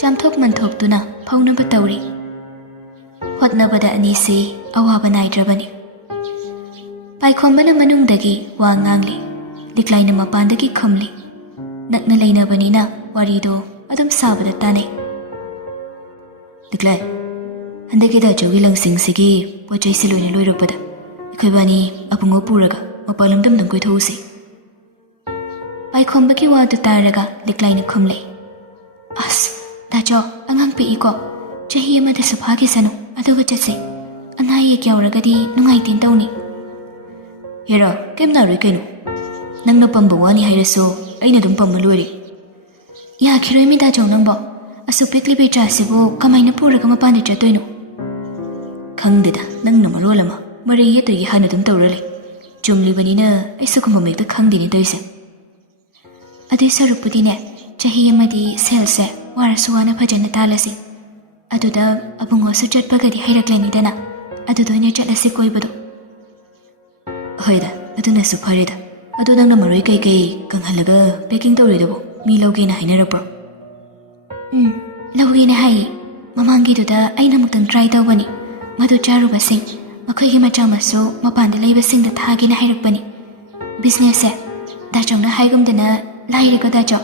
ꯆꯥꯝꯊꯣꯛ ꯃꯟꯊꯣꯛꯇꯨꯅ ꯐꯧꯅꯕ ꯇꯧꯔꯤ. ꯍꯣꯠꯅꯕꯗ ꯑꯅꯤꯁꯤ ꯑꯋꯥꯕ ꯅꯥꯏꯗ꯭ꯔꯕꯅꯤ. ꯄꯥꯏꯈꯣꯝꯕꯅ ꯃꯅꯨꯡꯗꯒꯤ ꯋꯥ ꯉꯥꯡꯂꯤ, ꯂꯤꯛꯂꯥꯏꯅ ꯃꯄꯥꯟꯗꯒꯤ ꯈꯨꯝꯂꯤ. ꯅꯛꯅ ꯂꯩꯅꯕꯅꯤꯅ ꯋꯥꯔꯤꯗꯣ ꯑꯗꯨꯝ ꯁꯥꯕꯗ ꯇꯥꯅꯩ. ꯂꯤꯛꯂꯥꯏ, ꯍꯟꯗꯛꯀꯤ ꯗꯥꯆꯧꯒꯤ ꯂꯪꯁꯤꯡꯁꯤꯒꯤ ꯄꯣꯠ ꯆꯩꯁꯤ ꯂꯣꯏꯅ ꯂꯣꯏꯔꯛꯄꯗ ꯑꯩꯈꯣꯏꯕꯥꯅꯤ ꯑꯕꯨꯡꯉꯣ ꯄꯨꯔꯒ ꯃꯄꯥꯟ ꯂꯝꯗꯝꯗꯪ ꯀꯣꯏꯊꯣꯛꯎꯁꯤ. ꯄꯥꯏꯈꯣꯝꯕꯒꯤ ꯋꯥꯗꯨ ꯇꯥꯔꯒ ꯂꯤꯛꯂꯥꯏꯅ ꯈꯨꯝꯂꯛꯏ. ꯑꯁ, ꯗꯥꯆꯧ ꯑꯉꯥꯡ ꯄꯤꯛꯏꯀꯣ, ꯆꯍꯤ ꯑꯃꯗꯁꯨ ꯐꯥꯈꯤꯁꯅꯨ, ꯑꯗꯨꯒ ꯆꯠꯁꯤ. ꯑꯅꯥ ꯑꯌꯦꯛ ꯌꯥꯎꯔꯒꯗꯤ ꯅꯨꯡꯉꯥꯏꯇꯦꯅ ꯇꯧꯅꯤ. ꯍꯦꯔꯥ, ꯀꯩꯝ ꯅꯥꯔꯣꯏ ꯀꯩꯅꯣ. ꯅꯪꯅ ꯄꯝꯕ ꯋꯥꯅꯤ ꯍꯥꯏꯔꯁꯨ ꯑꯩꯅ ꯑꯗꯨꯝ ꯄꯝꯕ ꯂꯣꯏꯔꯦ. ꯌꯥꯈꯤꯔꯣꯏ ꯃꯤ ꯗꯥꯆꯧ ꯅꯪꯕꯣ. ꯑꯁꯨꯛ ꯄꯤꯛꯂꯤꯕ ꯏꯆꯥꯁꯤꯕꯨ ꯀꯃꯥꯏꯅ ꯄꯨꯔꯒ ꯃꯄꯥꯟꯗ ꯆꯠꯇꯣꯏꯅꯣ? ꯈꯪꯗꯦꯗ, ꯅꯪꯅ ꯃꯔꯣꯜ ꯑꯃ ꯃꯔꯩ ꯌꯦꯠꯇꯣꯏꯒꯤ ꯍꯥꯟꯅ ꯑꯗꯨꯝ ꯇꯧꯔ ꯂꯩ. ꯆꯨꯝꯂꯤꯕꯅꯤꯅ ꯑꯩꯁꯨ ꯈꯨꯝꯐꯝ ꯍꯦꯛꯇ ꯈꯪꯗꯦꯅꯦ ꯇꯧꯔꯤꯁꯦ. ꯑꯗꯨꯏ ꯁꯔꯨꯛꯄꯨꯗꯤꯅꯦ, ꯆꯍꯤ ꯑꯃꯗꯤ ꯁꯦꯜꯁꯦ ꯋꯥꯔꯁꯨ ꯋꯥꯅ ꯐꯖꯅ ꯇꯥꯜꯂꯁꯤ. ꯑꯗꯨꯗ ꯑꯕꯨꯡꯉꯣꯁꯨ ꯆꯠꯄꯒꯗꯤ ꯍꯩꯔꯛꯂꯅꯤꯗꯅ. ꯑꯗꯨꯗ ꯑꯣꯏꯅ ꯆꯠꯂꯁꯤ ꯀꯣꯏꯕꯗꯣ. ꯍꯣꯏꯗ, ꯑꯗꯨꯅꯁꯨ ꯐꯔꯦꯗ. ꯑꯗꯨ ꯅꯪꯅ ꯃꯔꯣꯏ ꯀꯩꯀꯩ ꯀꯪꯍꯜꯂꯒ ꯄꯦꯀꯤꯡ ꯇꯧꯔꯤꯗꯨꯕꯨ ꯃꯤ ꯂꯧꯒꯦꯅ ꯍꯥꯏꯅꯔꯛꯄ꯭ꯔꯣ? ꯂꯧꯒꯦꯅ ꯍꯥꯏꯌꯦ. ꯃꯃꯥꯡꯒꯤꯗꯨꯗ ꯑꯩꯅ ꯑꯃꯨꯛꯇꯪ ꯇ꯭ꯔꯥꯏ ꯇꯧꯕꯅꯤ. ꯃꯗꯨ ꯆꯥꯔꯨꯕꯁꯤꯡ ꯃꯈꯣꯏꯒꯤ ꯃꯆꯥ ꯃꯁꯨ ꯃꯄꯥꯟꯗ ꯂꯩꯕꯁꯤꯡꯗ ꯊꯥꯒꯦꯅ ꯍꯥꯏꯔꯛꯄꯅꯤ. ꯕꯤꯖꯤꯅꯦꯁꯁꯦ ꯗꯥꯆꯧꯅ ꯍꯥꯏꯒꯨꯝꯗꯅ ꯂꯥꯏꯔꯦꯀꯣ ꯗꯥꯆꯧ.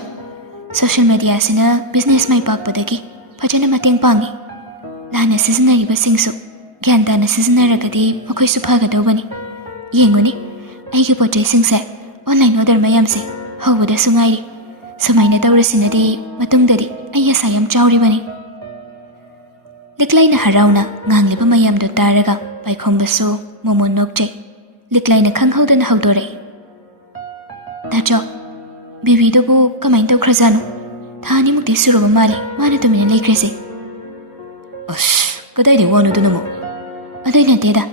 ꯁꯣꯁꯤꯌꯦꯜ ꯃꯦꯗꯤꯌꯥꯁꯤꯅ ꯕꯤꯖꯤꯅꯦꯁ ꯃꯥꯏ ꯄꯥꯛꯄꯗꯒꯤ ꯐꯖꯅ ꯃꯇꯦꯡ ꯄꯥꯡꯉꯤ. ꯂꯥꯟꯅ ꯁꯤꯖꯤꯟꯅꯔꯤꯕꯁꯤꯡꯁꯨ ꯒ꯭ꯌꯥꯟ ꯇꯥꯅ ꯁꯤꯖꯤꯟꯅꯔꯒꯗꯤ ꯃꯈꯣꯏꯁꯨ ꯐꯒꯗꯧꯕꯅꯤ. ꯌꯦꯡꯉꯨꯅꯤ, ꯑꯩꯒꯤ ꯄꯣꯠ ꯆꯩꯁꯤꯡꯁꯦ ꯑꯣꯟꯂꯥꯏꯟ ꯑꯣꯔꯗꯔ ꯃꯌꯥꯝꯁꯦ ꯍꯧꯕꯗꯁꯨ ꯉꯥꯏꯔꯤ. ꯁꯨꯃꯥꯏꯅ ꯇꯧꯔꯁꯤꯅꯗꯤ ꯃꯇꯨꯡꯗꯗꯤ ꯑꯩ ꯑꯁꯥ ꯌꯥꯝ ꯆꯥꯎꯔꯤꯕꯅꯤ. ꯂꯤꯛꯂꯩꯅ ꯍꯔꯥꯎꯅ ꯉꯥꯡꯂꯤꯕ ꯃꯌꯥꯝꯗꯨ ꯇꯥꯔꯒ ꯄꯥꯏꯈꯣꯝꯕꯁꯨ ꯃꯣꯃꯣꯟ ꯅꯣꯛꯆꯩ꯫ ꯂꯤꯛꯂꯩꯅ ꯈꯪꯍꯧꯗꯅ ꯍꯧꯗꯣꯔꯛꯏ꯫ ꯗꯥꯆꯧ, ꯕꯦꯕꯤꯗꯨꯕꯨ ꯀꯃꯥꯏꯅ ꯇꯧꯈ꯭ꯔꯖꯥꯠꯅꯣ? ꯊꯥ ꯑꯅꯤꯃꯨꯛꯇꯤ ꯁꯨꯔꯕ ꯃꯥꯜꯂꯤ ꯃꯥꯅ ꯇꯨꯃꯤꯟꯅ ꯂꯩꯈ꯭ꯔꯤꯁꯦ꯫ ꯑꯁ, ꯀꯗꯥꯏꯗꯩ ꯋꯥꯅꯣ ꯑꯗꯨꯅꯃꯨꯛ? ꯑꯗꯨꯏ ꯅꯠꯇꯦꯗ,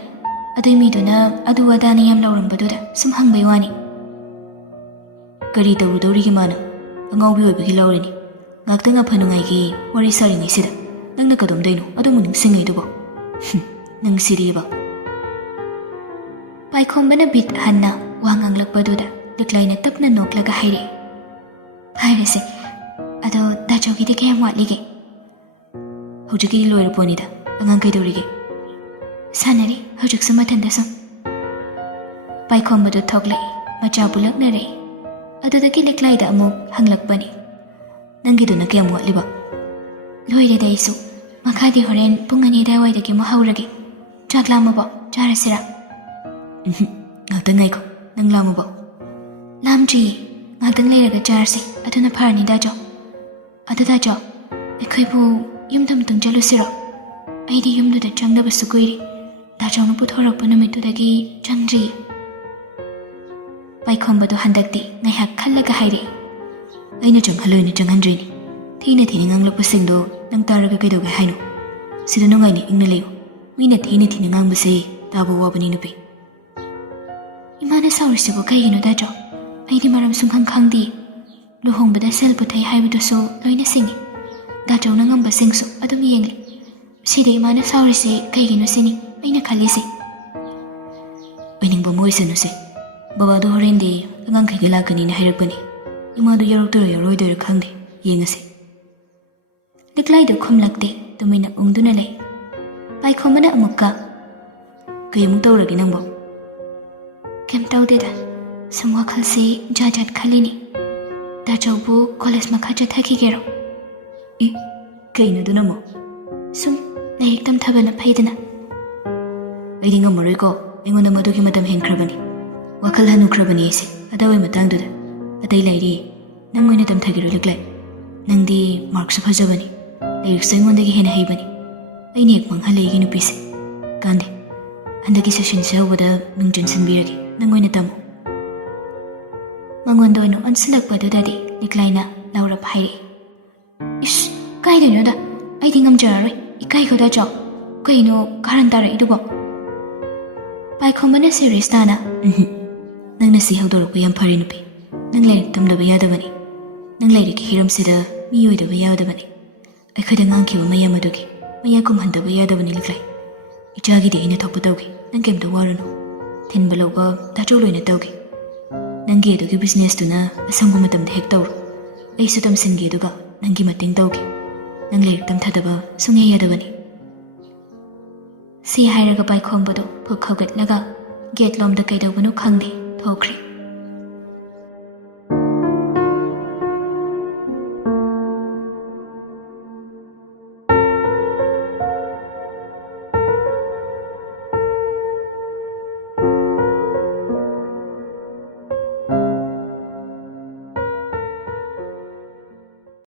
ꯑꯗꯨꯏ ꯃꯤꯗꯨꯅ ꯑꯗꯨ ꯑꯗꯥꯅ ꯌꯥꯝ ꯂꯧꯔꯝꯕꯗꯨꯗ ꯁꯨꯝ ꯍꯪꯕꯩ ꯋꯥꯅꯤ꯫ ꯀꯔꯤ ꯇꯧꯔꯨꯗꯧꯔꯤꯒꯦ ꯃꯥꯅ? ꯑꯉꯥꯎꯕꯤ ꯑꯣꯏꯕꯒꯤ ꯂꯧꯔꯤꯅꯤ꯫ ꯉꯥꯛꯇꯪ ꯑꯐ ꯅꯨꯡꯉꯥꯏꯒꯤ ꯋꯥꯔꯤ ꯁꯥꯔꯤꯉꯩꯁꯤꯗ ꯅꯪꯅ ꯀꯗꯣꯝꯗꯩꯅꯣ ꯑꯗꯨꯃꯨꯛ ꯅꯤꯡꯁꯤꯡꯉꯤꯗꯨꯕꯣ? ꯅꯪ ꯁꯤꯔꯤꯕ? ꯄꯥꯏꯈꯣꯝꯕꯅ ꯕꯤꯠ ꯍꯟꯅ ꯋꯥ ꯉꯥꯡꯂꯛꯄꯗꯨꯗ ꯂꯤꯛꯂꯩꯅ ꯇꯞꯅ ꯅꯣꯛꯂꯒ ꯍꯥꯏꯔꯛꯏ꯫ ꯐꯔꯦꯁꯦ, ꯑꯗꯣ ꯗꯥꯆꯧꯒꯤꯗꯤ ꯀꯌꯥꯝ ꯋꯥꯠꯂꯤꯒꯦ? ꯍꯧꯖꯤꯛꯀꯤꯗꯤ ꯂꯣꯏꯔ ꯄꯣꯠꯅꯤꯗ꯫ ꯑꯉꯥꯡ ꯀꯩꯗꯧꯔꯤꯒꯦ? ꯁꯥꯟꯅꯔꯤ, ꯍꯧꯖꯤꯛꯁꯨ ꯃꯊꯟꯇ ꯁꯨꯝ꯫ ꯄꯥꯏꯈꯣꯝꯕꯗꯨ ꯊꯣꯛꯂꯛꯏ, ꯃꯆꯥ ꯄꯨꯂꯛꯅꯔꯛꯏ꯫ ꯑꯗꯨꯗꯒꯤ ꯂꯤꯛꯂꯩꯗ ꯑꯃꯨꯛ ꯍꯪꯂꯛꯄꯅꯤ꯫ ꯅꯪꯒꯤꯗꯨꯅ ꯀꯌꯥꯝ ꯋꯥꯠꯂꯤꯕ? ꯂꯣꯏꯔꯦꯗ ꯑꯩꯁꯨ, ꯃꯈꯥꯗꯤ ꯍꯣꯔꯦꯟ ꯄꯨꯡ 2 ꯑꯗꯨꯋꯥꯏꯗꯒꯤ ꯑꯃꯨꯛ ꯍꯧꯔꯒꯦ꯫ ꯆꯥꯛ ꯂꯥꯝꯃꯕꯣ? ꯆꯥꯔꯁꯤꯔꯥ? ꯉꯥꯛꯇꯪ ꯉꯥꯏꯈꯣ, ꯅꯪ ꯂꯥꯝꯃꯕꯣ? ꯂꯥꯝꯗ꯭ꯔꯤꯌꯦ, ꯉꯥꯛꯇꯪ ꯂꯩꯔꯒ ꯆꯥꯔꯁꯤ, ꯑꯗꯨꯅ ꯐꯔꯅꯤ ꯗꯥꯆꯧ꯫ ꯑꯗꯨ ꯗꯥꯆꯧ, ꯑꯩꯈꯣꯏꯕꯨ ꯌꯨꯝꯗ ꯑꯃꯨꯛꯇꯪ ꯆꯠꯂꯨꯁꯤꯔꯣ? ꯑꯩꯗꯤ ꯌꯨꯝꯗꯨꯗ ꯆꯪꯗꯕꯁꯨ ꯀꯨꯏꯔꯦ, ꯗꯥꯆꯧꯅ ꯄꯨꯊꯣꯔꯛꯄ ꯅꯨꯃꯤꯠꯇꯨꯗꯒꯤ ꯆꯪꯗ꯭ꯔꯤꯌꯦ꯫ ꯄꯥꯏꯈꯣꯝꯕꯗꯣ ꯍꯟꯗꯛꯇꯤ ꯉꯥꯏꯍꯥꯛ ꯈꯜꯂꯒ ꯍꯥꯏꯔꯛꯏ꯫ ꯑꯩꯅ ꯆꯪꯍꯜꯂꯣꯏꯅ ꯆꯪꯍꯟꯗ꯭ꯔꯤꯅꯤ꯫ ꯊꯤꯅ ꯊꯤꯅ ꯉꯥꯡꯂꯛꯄꯁꯤꯡꯗꯣ ꯅꯪ ꯇꯥꯔꯒ ꯀꯩꯗꯧꯒꯦ ꯍꯥꯏꯅꯣ? ꯁꯤꯗ ꯅꯨꯡꯉꯥꯏꯅ ꯏꯪꯅ ꯂꯩꯌꯨ꯫ ꯃꯤꯅ ꯊꯤꯅ ꯊꯤꯅ ꯉꯥꯡꯕꯁꯦ ꯇꯥꯕ ꯋꯥꯕꯅꯤ ꯅꯨꯄꯤ꯫ ꯏꯃꯥꯅ ꯁꯥꯎꯔꯤꯁꯤꯕꯨ ꯀꯩꯒꯤꯅꯣ ꯗꯥꯆꯧ? ꯑꯩꯗꯤ ꯃꯔꯝ ꯁꯨꯡꯈꯪ ꯈꯪꯗꯤꯌꯦ꯫ ꯂꯨꯍꯣꯡꯕꯗ ꯁꯦꯜ ꯄꯨꯊꯩ ꯍꯥꯏꯕꯗꯨꯁꯨ ꯂꯣꯏꯅ ꯁꯤꯡꯉꯤ꯫ ꯗꯥꯆꯧꯅ ꯉꯝꯕꯁꯤꯡꯁꯨ ꯑꯗꯨꯝ ꯌꯦꯡꯂꯤ꯫ ꯁꯤꯗ ꯏꯃꯥꯅ ꯁꯥꯎꯔꯤꯁꯤ ꯀꯩꯒꯤꯅꯣ ꯁꯤꯅꯤ ꯑꯩꯅ ꯈꯜꯂꯤꯁꯤ꯫ ꯑꯣꯏꯅꯤꯡꯕ ꯑꯃ ꯑꯣꯏꯁꯅꯨꯁꯦ꯫ ꯕꯕꯥꯗꯣ ꯍꯣꯔꯦꯟꯗꯤ ꯑꯉꯥꯡꯈꯩꯒ ꯂꯥꯛꯀꯅꯤꯅ ꯍꯥꯏꯔꯛꯄꯅꯤ꯫ ꯏꯃꯥꯗꯣ ꯌꯥꯎꯔꯛꯇꯣꯏꯔꯥ ꯌꯥꯎꯔꯣꯏꯗꯣꯏꯔꯥ ꯈꯪꯗꯦ, ꯌꯦꯡꯉꯁꯤ꯫ ꯂꯤꯛꯂꯩꯗꯨ ꯈꯨꯝꯂꯛꯇꯦ, ꯇꯨꯃꯤꯟꯅ ꯎꯪꯗꯨꯅ ꯂꯩ꯫ ꯄꯥꯏꯈꯣꯝꯕꯅ ꯑꯃꯨꯛꯀ, ꯀꯩ ꯑꯃꯨꯛ ꯇꯧꯔꯒꯦ ꯅꯪꯕꯣ? ꯀꯩꯝ ꯇꯧꯗꯦꯗ, ꯁꯨꯝ ꯋꯥꯈꯜꯁꯤ ꯖꯥꯠ ꯖꯥꯠ ꯈꯜꯂꯤꯅꯤ꯫ ꯗꯥꯆꯧꯕꯨ ꯀꯣꯂꯦꯖ ꯃꯈꯥ ꯆꯠꯊꯈꯤꯒꯦꯔꯣ? ꯀꯩꯅꯣ ꯑꯗꯨꯅꯃꯨꯛ? ꯁꯨꯝ ꯂꯥꯏꯔꯤꯛ ꯇꯝꯊꯕꯅ ꯐꯩꯗꯅ꯫ ꯑꯩꯗꯤ ꯉꯝꯃꯔꯣꯏꯀꯣ, ꯑꯩꯉꯣꯟꯗ ꯃꯗꯨꯒꯤ ꯃꯇꯝ ꯍꯦꯟꯈ꯭ꯔꯕꯅꯤ꯫ ꯋꯥꯈꯜ ꯍꯟꯅꯨꯈ꯭ꯔꯕꯅꯤ ꯑꯩꯁꯦ ꯑꯗꯥꯋꯥꯏ ꯃꯇꯥꯡꯗꯨꯗ꯫ ꯑꯇꯩ ꯂꯩꯔꯤ, ꯅꯪ ꯑꯣꯏꯅ ꯇꯝꯊꯒꯦꯔꯣ ꯂꯤꯛꯂꯩ? ꯅꯪꯗꯤ ꯃꯥꯔꯛꯁꯨ ꯐꯖꯕꯅꯤ, ꯂꯥꯏꯔꯤꯛꯁꯨ ꯑꯩꯉꯣꯟꯗꯒꯤ ꯍꯦꯟꯅ ꯍꯩꯕꯅꯤ꯫ ꯑꯩꯅ ꯍꯦꯛ ꯃꯥꯡꯍꯜꯂꯦ ꯑꯩꯒꯤ ꯅꯨꯄꯤꯁꯦ꯫ ꯀꯥꯟꯗꯦ, ꯍꯟꯗꯛꯀꯤ ꯁꯦꯁꯟꯁꯦ ꯍꯧꯕꯗ ꯃꯤꯡ ꯆꯟꯁꯤꯟꯕꯤꯔꯒꯦ, ꯅꯪ ꯑꯣꯏꯅ ꯇꯝꯃꯨ꯫ ꯃꯉꯣꯟꯗ ꯑꯣꯏꯅ ꯑꯣꯟꯁꯤꯜꯂꯛꯄꯗꯨꯗꯗꯤ ꯂꯤꯛꯂꯩꯅ ꯂꯥꯎꯔꯞ ꯍꯥꯏꯔꯛꯏ꯫ ꯏꯁ, ꯀꯥꯏꯗꯩꯅꯣꯗ, ꯑꯩꯗꯤ ꯉꯝꯖꯔꯔꯣꯏ, ꯏꯀꯥꯏꯈꯣ ꯗꯥꯆꯧ꯫ ꯀꯩꯅꯣ ꯀꯥꯔꯟ ꯇꯥꯔꯛꯏꯗꯨꯕꯣ? ꯄꯥꯏꯈꯣꯝꯕꯅ ꯁꯤꯔꯤꯌꯁ ꯇꯥꯅ, ꯅꯪꯅ ꯁꯤ ꯍꯧꯗꯣꯔꯛꯄ ꯌꯥꯝ ꯐꯔꯦ ꯅꯨꯄꯤ꯫ ꯅꯪ ꯂꯥꯏꯔꯤꯛ ꯇꯝꯗꯕ ꯌꯥꯗꯕꯅꯤ꯫ ꯅꯪ ꯂꯥꯏꯔꯤꯛꯀꯤ ꯍꯤꯔꯝꯁꯤꯗ ꯃꯤ ꯑꯣꯏꯗꯕ ꯌꯥꯗꯕꯅꯤ꯫ ꯑꯩꯈꯣꯏꯗ ꯉꯥꯡꯈꯤꯕ ꯃꯌꯥꯝ ꯑꯗꯨꯒꯤ ꯃꯌꯥ ꯀꯨꯝꯍꯟꯗꯕ ꯌꯥꯗꯕꯅꯤ ꯂꯤꯛꯂꯩ꯫ ꯏꯆꯥꯒꯤꯗꯤ ꯑꯩꯅ ꯊꯣꯛꯄ ꯇꯧꯒꯦ, ꯅꯪ ꯀꯩꯝꯇ ꯋꯥꯔꯨꯅꯨ꯫ ꯊꯤꯟꯕ ꯂꯧꯕ ꯗꯥꯆꯧ ꯂꯣꯏꯅ ꯇꯧꯒꯦ꯫ ꯅꯪꯒꯤ ꯑꯗꯨꯒꯤ ꯕꯤꯖꯤꯅꯦꯁꯇꯨꯅ ꯑꯁꯪꯕ ꯃꯇꯝꯗ ꯍꯦꯛ ꯇꯧꯔꯣ꯫ ꯑꯩꯁꯨ ꯇꯝꯁꯤꯟꯒꯦ, ꯑꯗꯨꯒ ꯅꯪꯒꯤ ꯃꯇꯦꯡ ꯇꯧꯒꯦ꯫ ꯅꯪ ꯂꯥꯏꯔꯤꯛ ꯇꯝꯊꯗꯕ ꯁꯨꯡꯌꯥ ꯌꯥꯗꯕꯅꯤ꯫ ꯁꯤ ꯍꯥꯏꯔꯒ ꯄꯥꯏꯈꯣꯝꯕꯗꯣ ꯐꯨꯛ ꯍꯧꯒꯠꯂꯒ ꯒꯦꯠ ꯂꯣꯝꯗ ꯀꯩꯗꯧꯕꯅꯣ ꯈꯪꯗꯦ ꯊꯣꯛꯈ꯭ꯔꯦ꯫